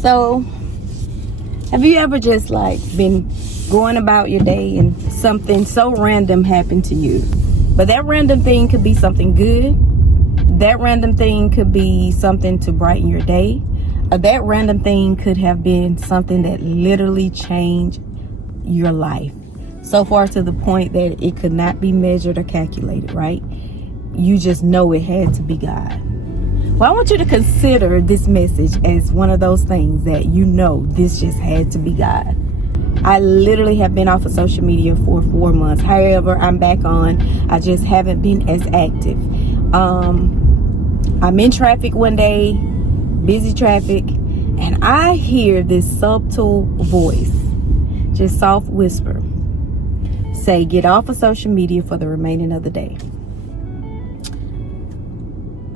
So, have you ever just like been going about your day and something so random happened to you? But that random thing could be something good. That random thing could be something to brighten your day. Or that random thing could have been something that literally changed your life. So far to the point that it could not be measured or calculated, right? You just know it had to be God. Well, I want you to consider this message as one of those things that you know this just had to be God. I literally have been off of social media for 4 months. However, I'm back on. I just haven't been as active. I'm in traffic one day, busy traffic, and I hear this subtle voice, just soft whisper, say, get off of social media for the remaining of the day.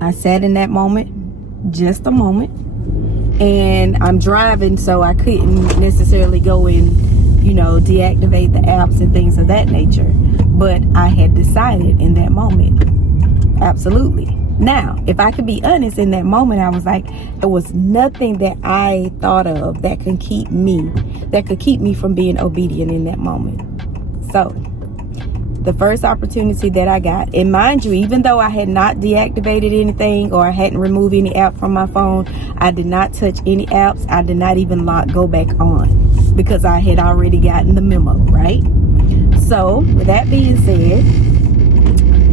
I sat in that moment, just a moment, and I'm driving, so I couldn't necessarily go and, deactivate the apps and things of that nature. But I had decided in that moment, absolutely. Now, if I could be honest, in that moment, I was like, there was nothing that I thought of that could keep me from being obedient in that moment. So, the first opportunity that I got, and mind you, even though I had not deactivated anything or I hadn't removed any app from my phone, I did not touch any apps. I did not even go back on because I had already gotten the memo, right? So with that being said,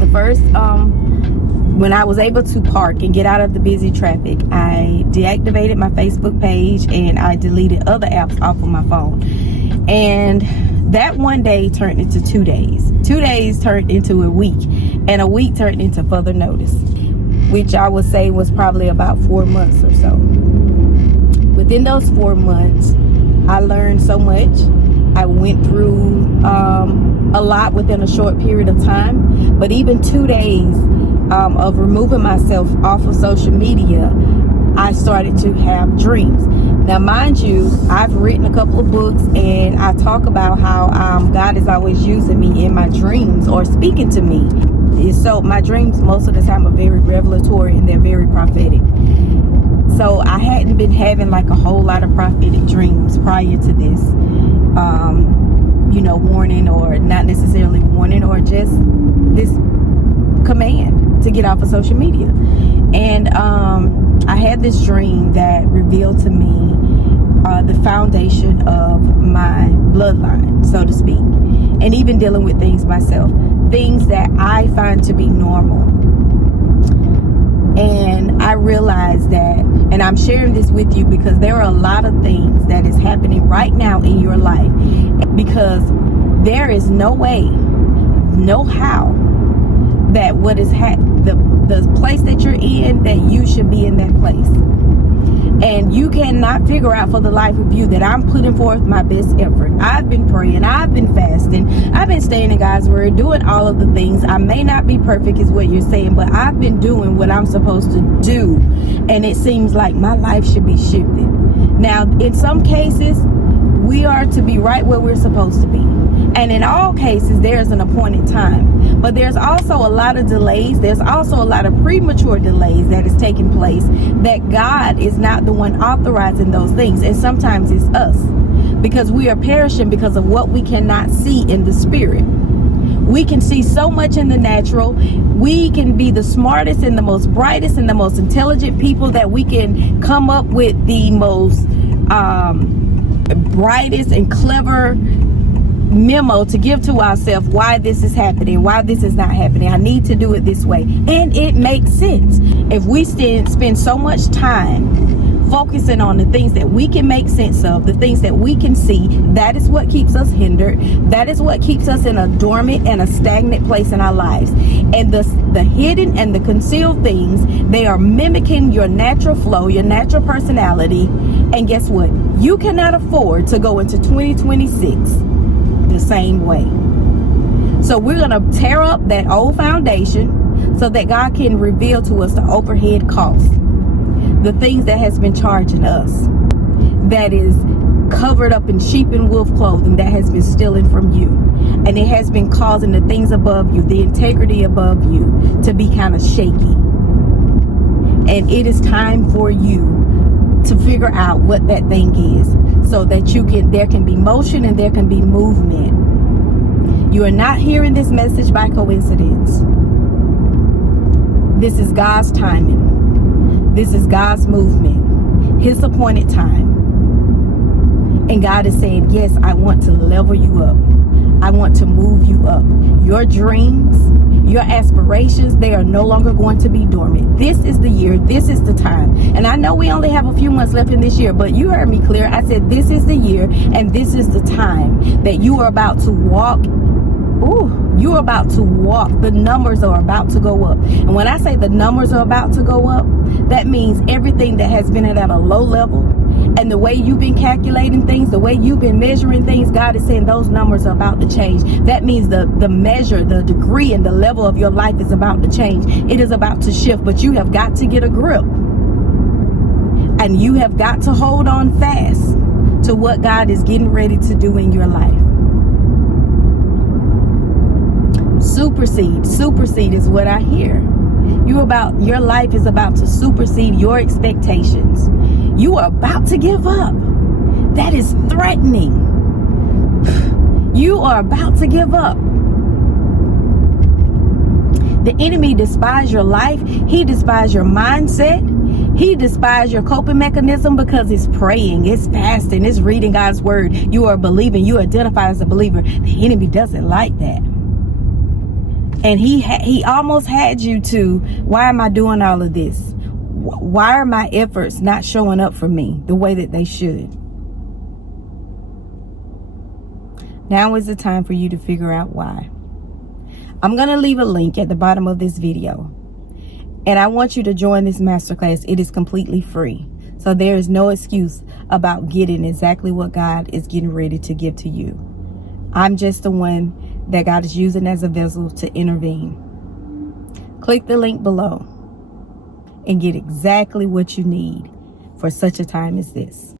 the first, when I was able to park and get out of the busy traffic, I deactivated my Facebook page and I deleted other apps off of my phone. And that one day turned into 2 days. 2 days turned into a week. And a week turned into further notice, which I would say was probably about 4 months or so. Within those 4 months, I learned so much. I went through a lot within a short period of time. But even 2 days of removing myself off of social media, I started to have dreams. Now, mind you, I've written a couple of books and I talk about how God is always using me in my dreams or speaking to me. So my dreams most of the time are very revelatory and they're very prophetic. So I hadn't been having like a whole lot of prophetic dreams prior to this, warning or not necessarily warning, or just this command to get off of social media. And I had this dream that revealed to me the foundation of my bloodline, so to speak, and even dealing with things myself, things that I find to be normal. And I realized that, and I'm sharing this with you because there are a lot of things that is happening right now in your life, because there is no way, no how, that what is the place that you're in, that you should be in that place. And you cannot figure out for the life of you that I'm putting forth my best effort. I've been praying, I've been fasting, I've been staying in God's word, doing all of the things. I may not be perfect is what you're saying, but I've been doing what I'm supposed to do. And it seems like my life should be shifted. Now, in some cases, we are to be right where we're supposed to be. And in all cases, there's an appointed time. But there's also a lot of delays. There's also a lot of premature delays that is taking place, that God is not the one authorizing those things. And sometimes it's us, because we are perishing because of what we cannot see in the spirit. We can see so much in the natural. We can be the smartest and the most brightest and the most intelligent people, that we can come up with the most brightest and clever memo to give to ourselves why this is happening, why this is not happening. I need to do it this way. And it makes sense. If we spend so much time focusing on the things that we can make sense of, the things that we can see, that is what keeps us hindered. That is what keeps us in a dormant and a stagnant place in our lives. And the hidden and the concealed things, they are mimicking your natural flow, your natural personality. And guess what? You cannot afford to go into 2026 the same way. So we're going to tear up that old foundation so that God can reveal to us the overhead costs, the things that has been charging us, that is covered up in sheep and wolf clothing, that has been stealing from you. And it has been causing the things above you, the integrity above you, to be kind of shaky. And it is time for you to figure out what that thing is, so that there can be motion and there can be movement. You are not hearing this message by coincidence. This is God's timing. This is God's movement, his appointed time. And God is saying, yes, I want to level you up. I want to move you up. Your dreams, your aspirations, they are no longer going to be dormant. This is the year. This is the time. And I know we only have a few months left in this year, but you heard me clear. I said, this is the year and this is the time that you are about to walk. You're about to walk. The numbers are about to go up. And when I say the numbers are about to go up, that means everything that has been at a low level, and the way you've been calculating things, the way you've been measuring things, God is saying those numbers are about to change. That means the measure, the degree, and the level of your life is about to change. It is about to shift, but you have got to get a grip. And you have got to hold on fast to what God is getting ready to do in your life. Supersede is what I hear. Your life is about to supersede your expectations. You are about to give up. That is threatening. You are about to give up. The enemy despises your life. He despises your mindset. He despises your coping mechanism, because it's praying, it's fasting, it's reading God's word. You are believing. You identify as a believer. The enemy doesn't like that. And he almost had you to, why am I doing all of this? Why are my efforts not showing up for me the way that they should? Now is the time for you to figure out why. I'm going to leave a link at the bottom of this video. And I want you to join this masterclass. It is completely free. So there is no excuse about getting exactly what God is getting ready to give to you. I'm just the one that God is using as a vessel to intervene. Click the link below and get exactly what you need for such a time as this.